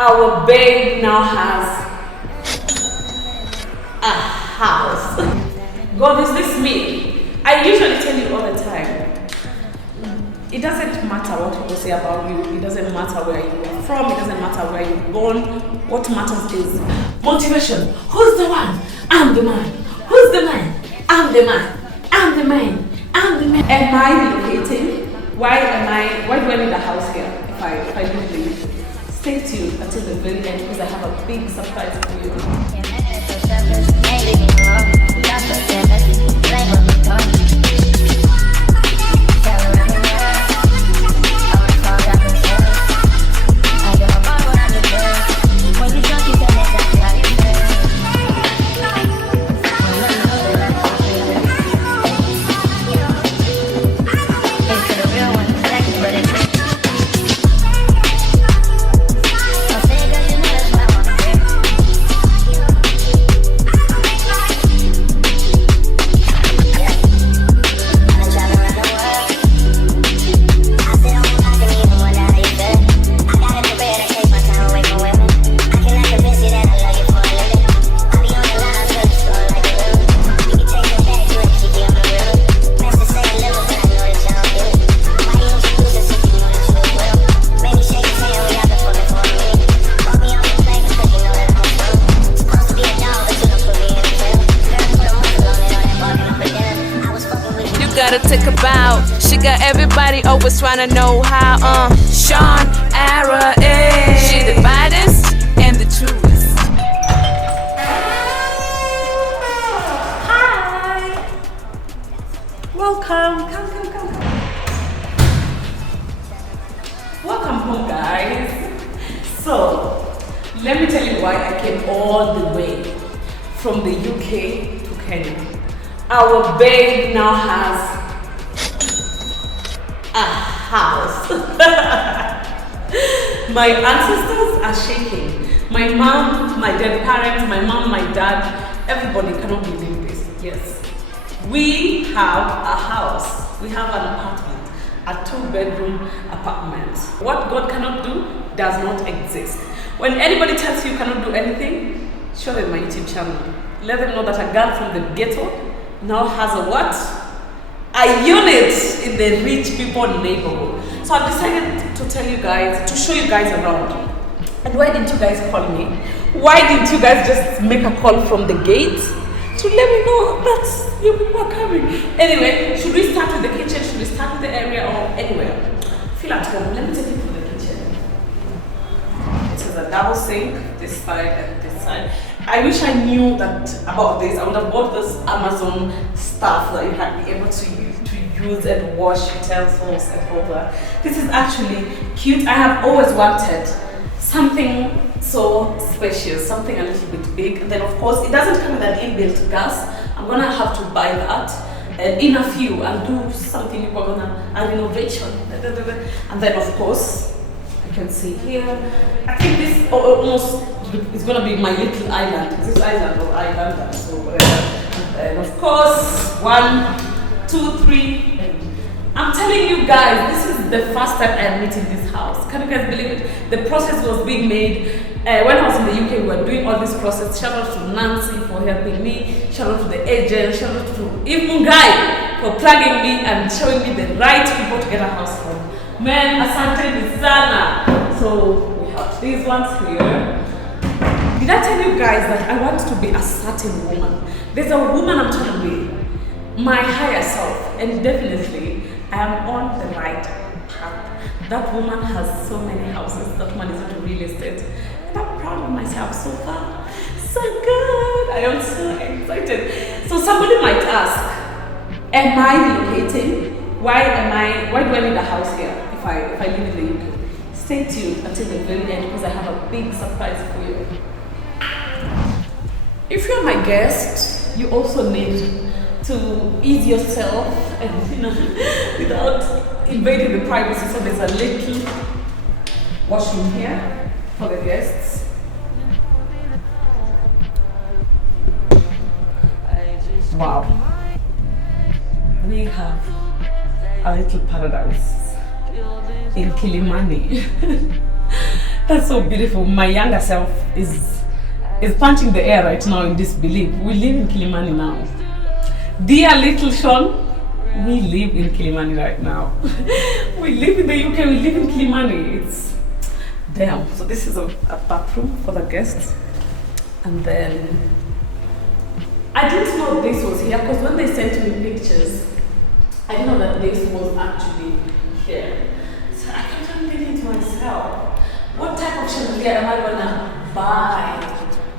Our babe now has a house. God, is this me? I usually tell you all the time. It doesn't matter what people say about you. It doesn't matter where you are from. It doesn't matter where you're born. What matters is motivation. Who's the one? I'm the man. Who's the man? I'm the man. I'm the man. I'm the man. Am I relocating? Why do I need a house here if I live in the UK? Stay tuned until the very end because I have a big surprise for you. Gotta take a bow. She got everybody always trying to know how. Sean Ara, she the baddest and the truest. Hi. Welcome. Come. Welcome home, guys. So, let me tell you why I came all the way from the UK to Kenya. Our babe now has a house. My ancestors are shaking. My mom, my dead parents, my mom, my dad, everybody cannot believe this. Yes. We have a house. We have an apartment, a 2-bedroom apartment. What God cannot do does not exist. When anybody tells you cannot do anything, show them my YouTube channel. Let them know that a girl from the ghetto now has a what? A unit in the rich people neighborhood. So I decided to tell you guys, to show you guys around. And why didn't you guys call me? Why didn't you guys just make a call from the gate to let me know that you people are coming? Anyway, should we start with the kitchen? Should we start with the area or anywhere? Feel at home. Let me take you to the kitchen. It is a double sink, this side and this side. I wish I knew that about this. I would have bought this Amazon stuff that you had be able to use and wash utensils and all that. This is actually cute. I have always wanted something so spacious, something a little bit big. And then of course, it doesn't come with an inbuilt gas. I'm gonna have to buy that and in a few and do something. We're gonna a renovation. And then of course, you can see here. I think this almost is gonna be my little island. Is this island or island? So whatever. And of course, 1, 2, 3. I'm telling you guys, this is the first time I'm meeting this house. Can you guys believe it? The process was being made. When I was in the UK, we were doing all this process. Shout out to Nancy for helping me. Shout out to the agent. Shout out to even Guy for plugging me and showing me the right people to get a house from. Man, asante Nizana. So we have these ones here. Did I tell you guys that I want to be a certain woman? There's a woman I'm trying to be, my higher self, and definitely I am on the right path. That woman has so many houses. That woman is into real estate, and I'm proud of myself so far. So good. I am so excited. So somebody might ask, am I relocating? Why do I need a house here if I live in the UK? Stay tuned until the very end because I have a big surprise for you. If you're my guest, you also need to ease yourself and without invading the privacy. So there's a little washroom here for the guests. Wow. We have a little paradise in Kilimani. That's so beautiful. My younger self is punching the air right now in disbelief. We live in Kilimani now. Dear little Sean, we live in Kilimani right now. We live in the UK, we live in Kilimani. It's damn. So this is a bathroom for the guests. And then I didn't know this was here because when they sent me pictures, I didn't know that this was actually here. So I kept on thinking to myself, what type of chandelier am I gonna buy?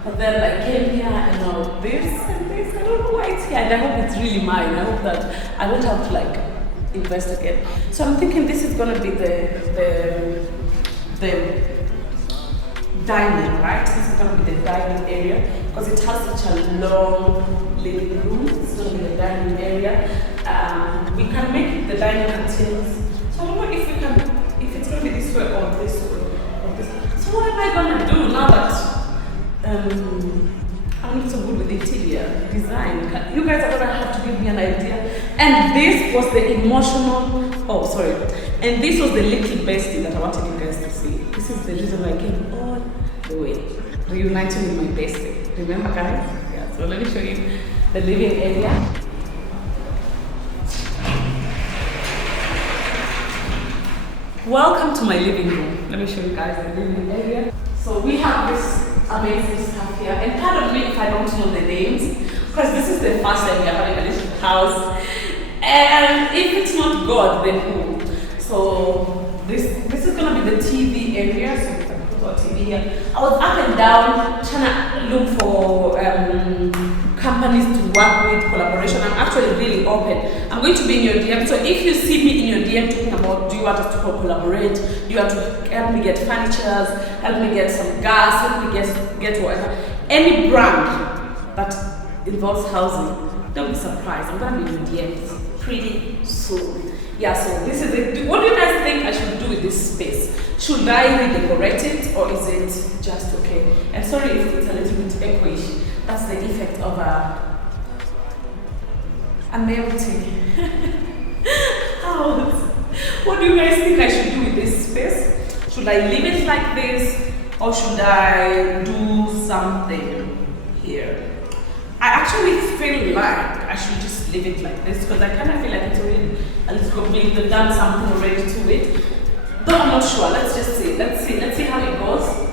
But then I came here and all this and this. I don't know why it's here. And I hope it's really mine. I hope that I won't have to like invest again. So I'm thinking this is gonna be the dining, right? This is gonna be the dining area because it has such a long living room. It's gonna be the dining area. We can make the dining continuous. So I don't know if it's gonna be this way or this way or this. So what am I gonna do now that I'm not so good with interior design? You guys are gonna have to give me an idea. And this was the and this was the little bestie that I wanted you guys to see. This is the reason why I came all the way, reuniting with my bestie. Remember, guys? Yeah, so let me show you the living area. Welcome to my living room. Let me show you guys the living area. So we have this amazing stuff here, and pardon me if I don't know the names, because this is the first time we are having a little house, and if it's not God, then who? So this is gonna be the TV area, so we can put our TV here. I was up and down trying to look for companies to work with, collaboration. I'm actually really open. I'm going to be in your DM, so if you see me in your DM talking about, do you want us to collaborate, do you want to help me get furnitures, help me get some gas, help me get whatever, any brand that involves housing, don't be surprised. I'm gonna be in your DMs pretty soon. Yeah, so this is it. What do you guys think I should do with this space? Should I redecorate it or is it just okay? And sorry if it's a little bit echoish. That's the effect of a melting house. What do you guys think I should do with this space? Should I leave it like this or should I do something here? I actually feel like I should just leave it like this because I kind of feel like it's already a little complete. They've done something already to it. Though I'm not sure. Let's just see. Let's see how it goes.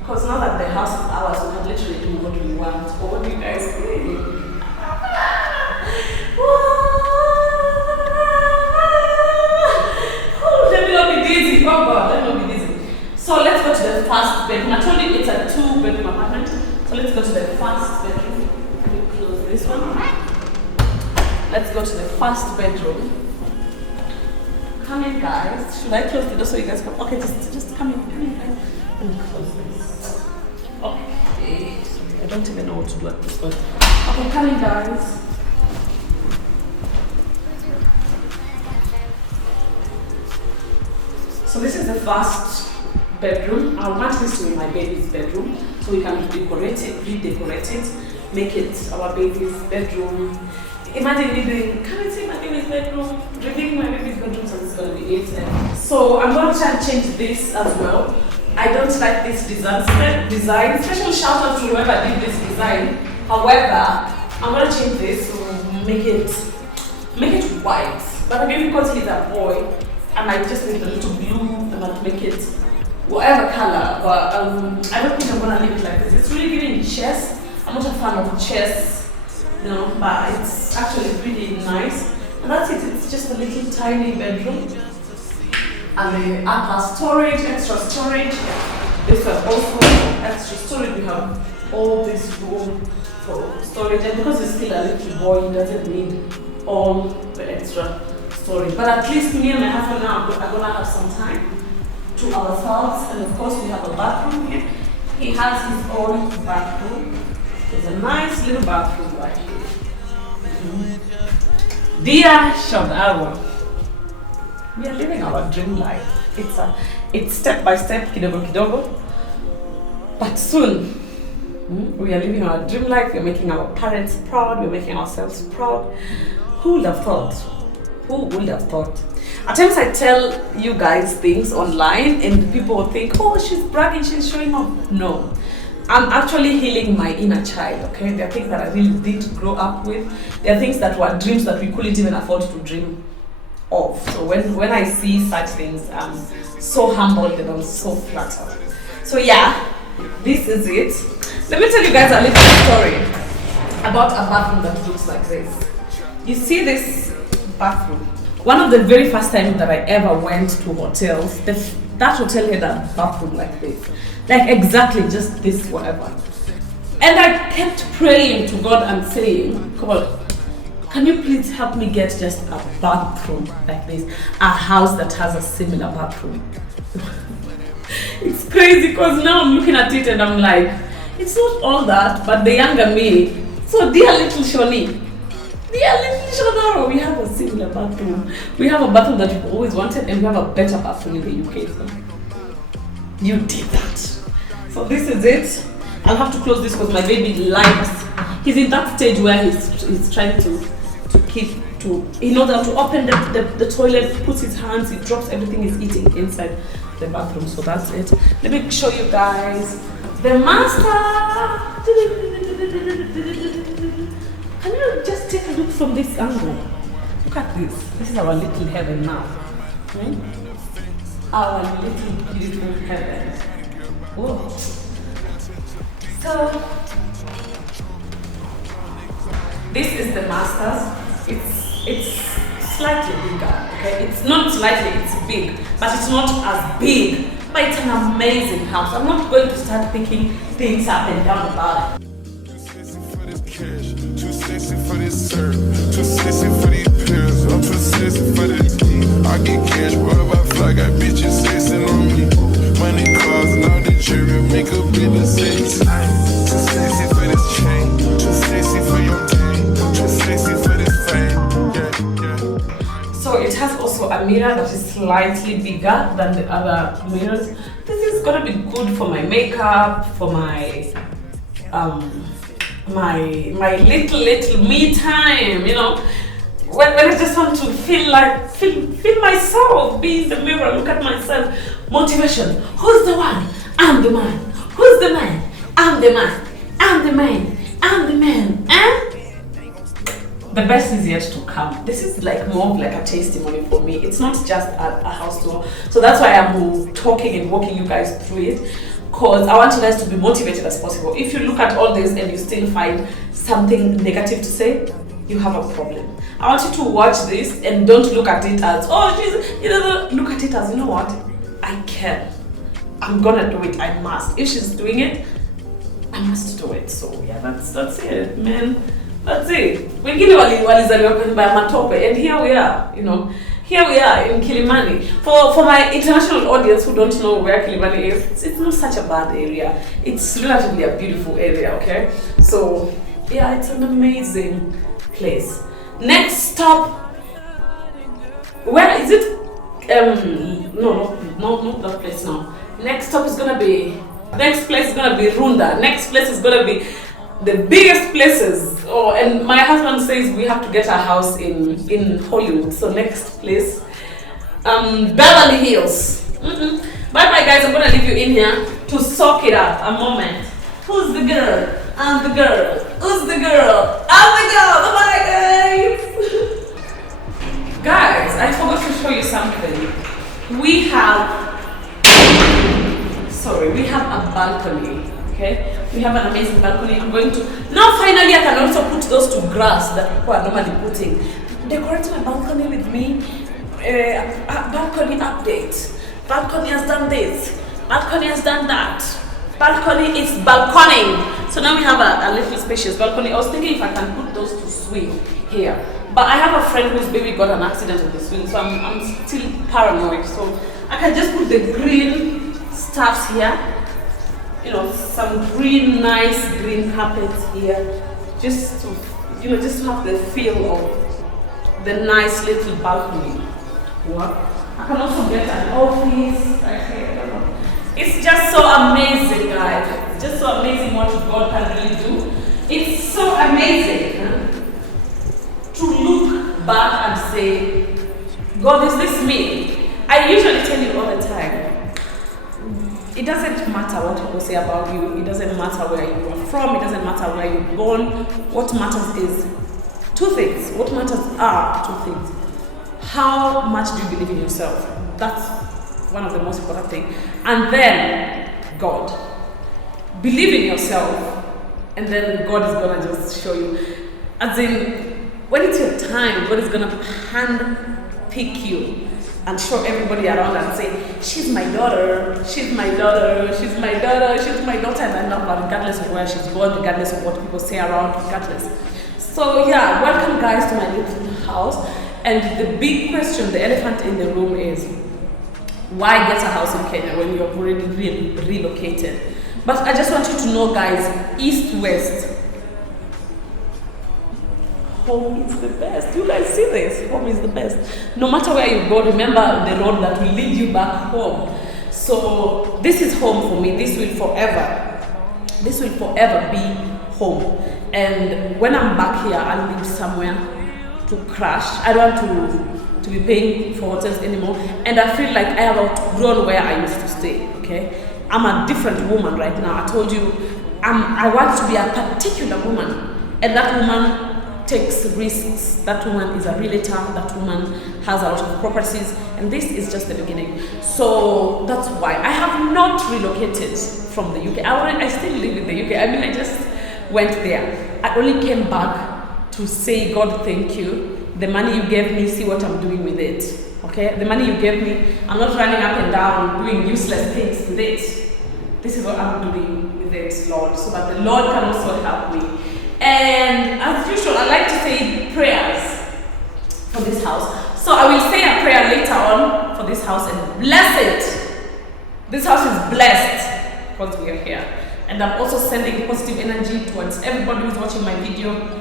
Because now that the house is ours, we can literally do what we want. Or what do you guys think? Let me not be dizzy. Oh God, let me not be dizzy. So let's go to the first bedroom. I told you it's a 2-bedroom apartment. So let's go to the first bedroom. Let me close this one. Let's go to the first bedroom. Come in, guys. Should I close the door so you guys can? Okay, just come in, guys. Let me close this. Okay. I don't even know what to do at this point. Okay, come in, guys. So this is the first bedroom. I want this to be my baby's bedroom, so we can redecorate it, make it our baby's bedroom. Imagine me doing, come and see my baby's bedroom, revealing my baby's bedroom, so this is going to be it. So I'm going to try and change this as well. I don't like this design. Special shout out to whoever did this design. However, I'm going to change this to make it white. But again, because he's a boy, I might just make it a little blue and I'll make it whatever color. But I don't think I'm going to leave it like this. It's really giving chess. I'm not a fan of chess, you know, but it's actually really nice. And that's it. It's just a little tiny bedroom. And the upper storage, extra storage. This one also extra storage. We have all this room for storage. And because he's still a little boy, he doesn't need all the extra storage. But at least me and my husband now are gonna have some time to ourselves. And of course we have a bathroom here. He has his own bathroom. There's a nice little bathroom right here. Dear Shadawa, we are living our dream life. It's step by step, kidogo kidogo. But soon, we are living our dream life. We're making our parents proud. We're making ourselves proud. Who would have thought Who would have thought? At times I tell you guys things online and people will think, oh, she's bragging, she's showing off. No. I'm actually healing my inner child, okay? There are things that I really did grow up with. There are things that were dreams that we couldn't even afford to dream of. So when I see such things, I'm so humbled and I'm so flattered. So yeah, this is it. Let me tell you guys a little story about a bathroom that looks like this. You see this bathroom? One of the very first times that I ever went to hotels, that hotel had a bathroom like this. Like exactly just this, whatever. And I kept praying to God and saying, God, can you please help me get just a bathroom like this? A house that has a similar bathroom. It's crazy because now I'm looking at it and I'm like, it's not all that, but the younger me. So dear little Shoni, dear little Shonaro, we have a similar bathroom. We have a bathroom that we've always wanted and we have a better bathroom in the UK. So you did that. So this is it. I'll have to close this because my baby likes, he's in that stage where he's trying to he knows how to open the toilet, puts his hands, he drops everything he's eating inside the bathroom. So that's it. Let me show you guys the master. Can you just take a look from this angle? Look at this. This is our little heaven now. Right? Our little beautiful heaven. Whoa. So this is the master's. It's slightly bigger, okay? It's not slightly, it's big, but it's not as big. But it's an amazing house. I'm not going to start picking things up and down about it. Too sexy for this syrup, too sexy for these pills. I'm too sexy for this. I get cash, what about fly? Got bitches sexing on me. Money, cars, and all the jewelry make a business sex. Too sexy for this chain, too sexy for your tank, too sexy for this fame. So it has also a mirror that is slightly bigger than the other mirrors. This is gonna be good for my makeup, for my my little me time, you know. When I just want to feel myself, be in the mirror, look at myself. Motivation. Who's the one? I'm the man. Who's the man? I'm the man. I'm the man. I'm the man. And the best is yet to come. This is like more of like a testimony for me. It's not just a house tour. So that's why I'm talking and walking you guys through it. Because I want you guys to be motivated as possible. If you look at all this and you still find something negative to say, you have a problem. I want you to watch this and don't look at it as, oh, she's, you know, look at it as, you know what? I can. I'm gonna do it. I must. If she's doing it, I must do it. So yeah, that's it, man. That's it. Wengine walizaliwa kwenye matope, and here we are, you know. Here we are in Kilimani. For my international audience who don't know where Kilimani is, it's not such a bad area. It's relatively a beautiful area, okay? So yeah, it's an amazing place. Next stop, where is it? No, not that place now. Next stop is gonna be, next place is gonna be Runda. Next place is gonna be the biggest places. Oh, and my husband says we have to get a house in Hollywood. So next place, Beverly Hills. Bye bye guys, I'm gonna leave you in here to soak it up a moment. Who's the girl? I'm the girl. Who's the girl? I'm the girl. Bye bye guys. Guys, I forgot to show you something. We have a balcony. Okay, we have an amazing balcony. I'm going to now finally I can also put those to grass that people are normally putting. Decorate my balcony with me. Balcony update. Balcony has done this. Balcony has done that. Balcony is balconing. So now we have a little spacious balcony. I was thinking if I can put those to swing here, but I have a friend whose baby got an accident on the swing, so I'm still paranoid. So I can just put the green stuffs here. You know, some green, nice green carpets here, just to, you know, just to have the feel of the nice little balcony. What? I can also get an office right here. I don't know. It's just so amazing, guys. It's just so amazing what God can really do. It's so amazing to look back and say, God, is this me? I usually tell you all the time, it doesn't matter what people say about you. It doesn't matter where you are from. It doesn't matter where you're born. What matters is two things. What matters are two things. How much do you believe in yourself? That's one of the most important things. And then God. Believe in yourself, and then God is gonna just show you. As in, when it's your time, God is gonna hand-pick you and show everybody around and say, she's my daughter, she's my daughter, she's my daughter, she's my daughter, and I love her regardless of where she's born, regardless of what people say around, regardless. So yeah, welcome guys to my little house. And the big question, the elephant in the room is, why get a house in Kenya when you're already relocated? But I just want you to know guys, east, west, home is the best. You guys see this? Home is the best. No matter where you go, remember the road that will lead you back home. So this is home for me. This will forever be home. And when I'm back here, I'll live somewhere to crash. I don't want to be paying for hotels anymore. And I feel like I have outgrown where I used to stay, okay? I'm a different woman right now. I told you, I want to be a particular woman. And that woman takes risks. That woman is a realtor. That woman has a lot of properties. And this is just the beginning. So that's why I have not relocated from the UK. I still live in the UK. I mean, I just went there. I only came back to say, God, thank you. The money you gave me, see what I'm doing with it. Okay? The money you gave me, I'm not running up and down doing useless things with it. This is what I'm doing with it, Lord, so that the Lord can also help me. And as usual, I like to say prayers for this house. So I will say a prayer later on for this house and bless it. This house is blessed because we are here. And I'm also sending positive energy towards everybody who's watching my video.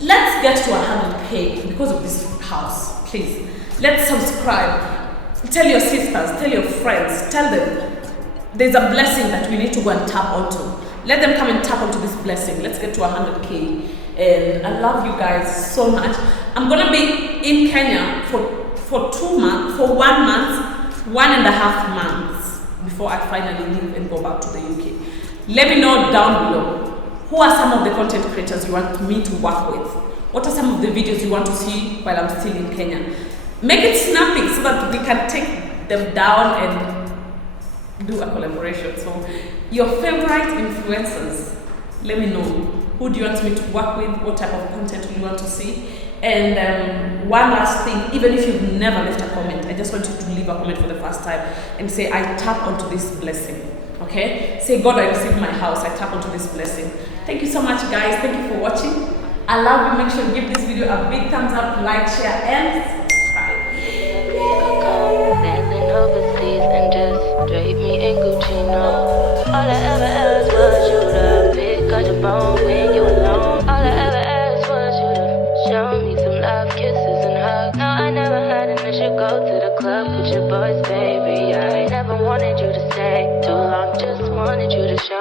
Let's get to 100K because of this house, please. Let's subscribe. Tell your sisters, tell your friends, tell them there's a blessing that we need to go and tap onto. Let them come and tap onto this blessing. Let's get to 100K. And I love you guys so much. I'm gonna be in Kenya for 2 months, for 1 month, 1.5 months before I finally leave and go back to the UK. Let me know down below. Who are some of the content creators you want me to work with? What are some of the videos you want to see while I'm still in Kenya? Make it snappy so that we can take them down and do a collaboration. So your favorite influencers, let me know. Who do you want me to work with? What type of content do you want to see? And one last thing, even if you've never left a comment, I just want you to leave a comment for the first time and say, I tap onto this blessing. Okay? Say, God, I received my house. I tap onto this blessing. Thank you so much, guys. Thank you for watching. I love you. Make sure you give this video a big thumbs up, like, share, and subscribe. Dancing overseas and just drape me in Gucci, no. All I ever asked was you to pick up the bone when you alone. All I ever asked was you to show me some love, kisses, and hugs. No, I never had an issue. Go to the club with your boys, baby. I never wanted you to stay too long. Just wanted you to show